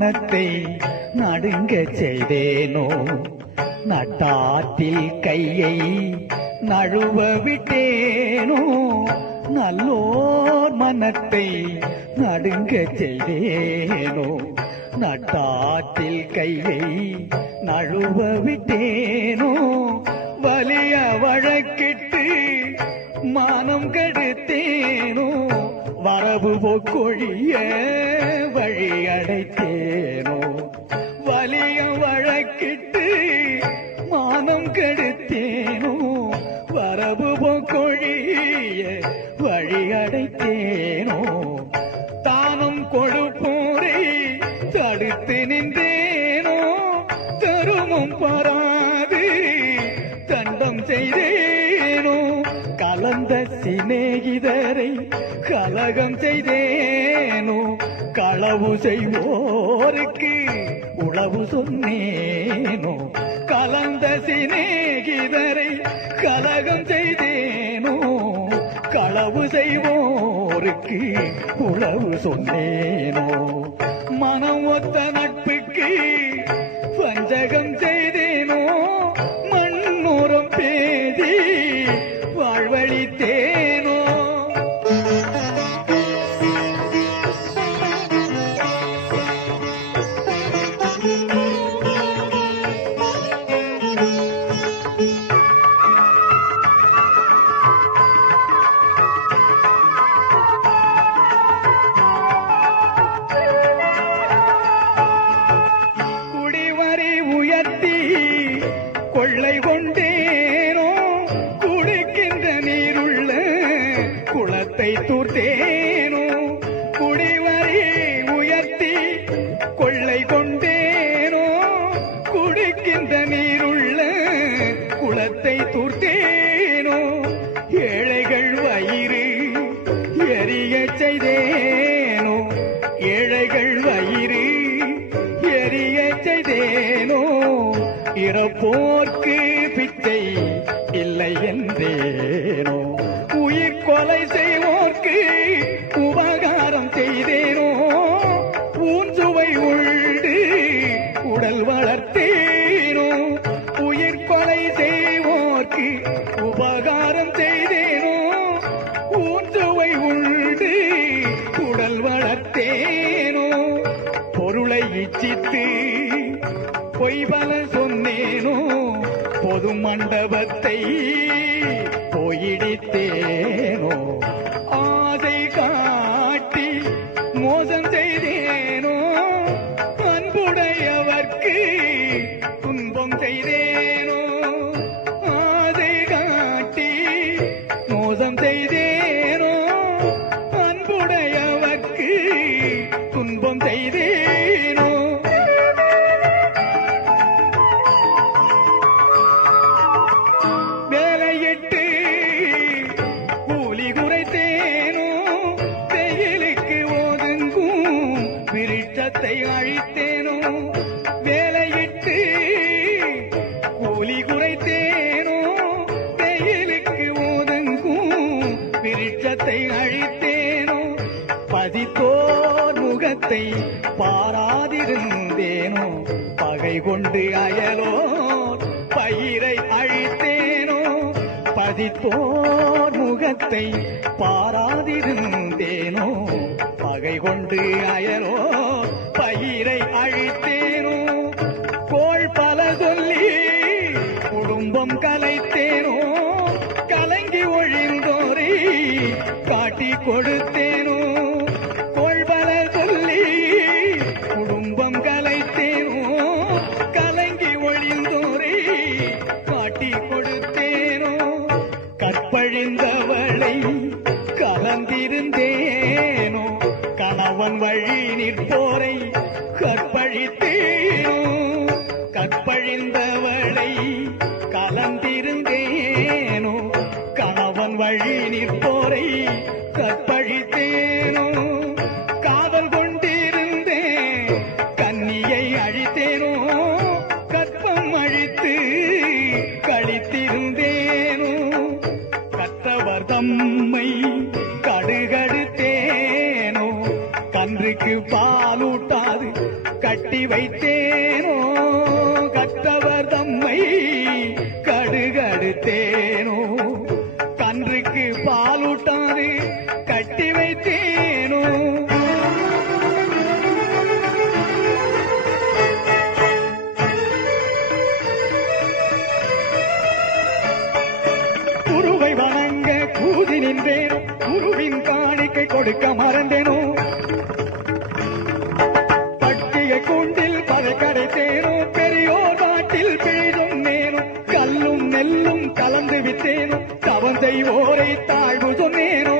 மனத்தை நடுங்க செய்தேனோ நட்டாற்றில் கையை நழுவ விட்டேனோ நல்லோர் மனத்தை நடுங்க செய்தேனோ நட்டாற்றில் கையை நழுவ விட்டேனோ வலிய வழக்கிட்டு மானம் கெடுத்தேனோ வரவு போக்கொழிய வழி அடைத்தேனோ வலிய வழக்கிட்டு மானம் கெடுத்தேனோ வரவு போக்கொழிய வழி அடைத்தேனோ தானம் கொடுப்போரை தடுத்து நின்றேனோ தருமும் பாராது தண்டம் செய்தேனோ கலந்த சிநேகிதரை கலகம் செய்தேனோ களவு செய்வோருக்கு உளவு சொன்னேனோ கலந்த சிநேகிதரை கலகம் செய்தேனோ களவு செய்வோருக்கு உளவு சொன்னேனோ மனம் ஒத்த நட்புக்கு வஞ்சகம் செய்தேனோ மண்ணோரம் பேதி வாழ்வழித்தேனோ கொள்ளை கொண்டேனோ குடிக்கின்ற நீருள்ள குளத்தை தூர்த்தேனோ குடிவரி உயர்த்தி கொள்ளை கொண்டேனோ குடிக்கின்ற நீருள்ள குளத்தை தூர்த்தேனோ ஏழைகள் வயிறு எரிய செய்தேனோ ஏழைகள் வயிறு எரிய செய்தேனோ இறப்போர்க்கு பிச்சை இல்லை என்றேனோ உயிர் கொலை செய்வோர்க்கு உபகாரம் செய்தேனோ ஊன்சுவை உண்டு உடல் வளர்த்தேனோ உயிர் கொலை செய்வோர்க்கு உபகாரம் செய்தேனோ ஊன்சுவை உண்டு உடல் வளர்த்தேனோ பொருளை இச்சித்து பொய் பல சொன்னேனோ பொது மண்டபத்தை போயிடித்தேனோ ஆசை காட்டி மோசம் செய்தேனோ அன்புடையவர்க்கு துன்பம் செய்தேனோ ஆசை காட்டி மோசம் செய்தேனோ அன்புடையவர்க்கு துன்பம் செய்தேனோ வேலையிட்டு கூலி குறைத்தேனோ வெயிலுக்கு ஒதுங்கும் விருட்சத்தை அழித்தேனோ வேலையிட்டு கூலி குறைத்தேனோ வெயிலுக்கு ஒதுங்கும் விருட்சத்தை அழித்தேனோ பதித்தோர் முகத்தை பாராதிருந்தேனோ பகை கொண்டு அயலோர் பயிரை அழித்தேனோ பதித்தோர் முகத்தை பாராதிருந்தேனோ பகை கொண்டு அயலோ பயிரை அழித்தேனோ கோள் பல சொல்லி குடும்பம் கலைத்தேனோ கலங்கி ஒழிந்தோரை காட்டி கொடுத்தேனோ கோள் பல சொல்லி குடும்பம் கலைத்தேனோ கலங்கி ஒழிந்தோரை காட்டி கொடுத்தேனோ கற்பழிந்தவளை கலந்திருந்தேனோ கணவன் வழி நிற்போரை கற்பழித்தேனோ கற்பழிந்தவளை கலந்திருந்தேனோ கணவன் வழி நிற்போரை கற்பழித்தேனோ காதல் கொண்டிருந்தேன் கன்னியை அழித்தேனோ கற்பம் அழித்து கழித்திருந்தேனோ கற்றவர் தம்மை கடுகடுத்தேனோ கன்றுக்கு பாலூட்டாது வைத்தேனோ கற்றவர் தம்மை கடுகடுத்தேனோ கன்றுக்கு பாலூட்டாது கட்டி வைத்தேனோ குருவை வணங்க கூதி நின்றேனோ குருவின் காணிக்கை கொடுக்க மறந்தேனோ பட்டிகை கூண்டில் பதை கடைத்தேனோ பெரியோர் நாட்டில் பிழைதொன்னேனோ கல்லும் நெல்லும் கலந்து விட்டேனோ தவம் செய்வோரை தாழ்வு சொன்னேனோ